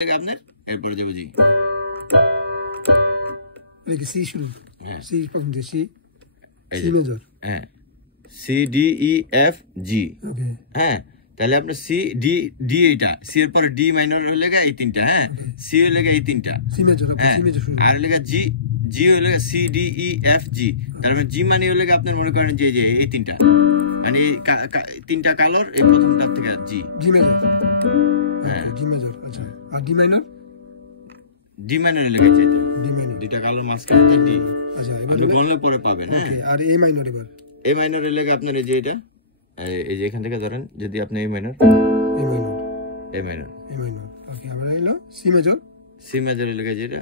আপনার এরপরে যাবো জি সি শুরু সি প্রথম যে সি সি মেজর হ্যাঁ C D E F G okay হ্যাঁ তাহলে আপনার সি ডি ডি এইটা সি এর পরে ডি মাইনর হলে এই তিনটা হ্যাঁ সি হলে এই তিনটা সি মেজর সি মেজর শুরু আর হলে জি জি হলে C D E F G তার মানে জি মানে হলে আপনার মনে করেন যে যে এই তিনটা মানে তিনটা কালার এই প্রথমটার থেকে জি জি মেজর ওকে জি মেজর আচ্ছা আর ডি মাইনর লেগেছে তো ডি মাইনর দুইটা কালার মাঝখানে ডি আচ্ছা এবার গণলে পরে পাবেন ওকে আর এ মাইনর এবার এ মাইনর লেগে আপনার এই যে এটা এই যে এখান থেকে ধরেন যদি আপনি এ মাইনর ওকে আবার হলো সি মেজর লেগে যেটা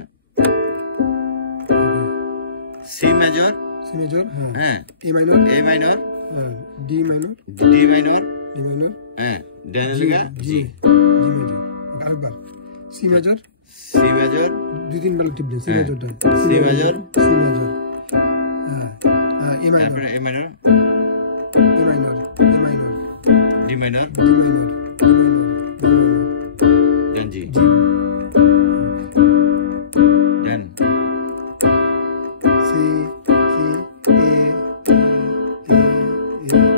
সি মেজর হ্যাঁ এ মাইনর ডি মাইনর হ্যাঁ দেন লেগে জি মেজর আরেকবার সি মেজর দুই তিনবার টিপলেন সি মেজর হ্যাঁ এ মাইনর ডি মাইনর দেন জি দেন সি এ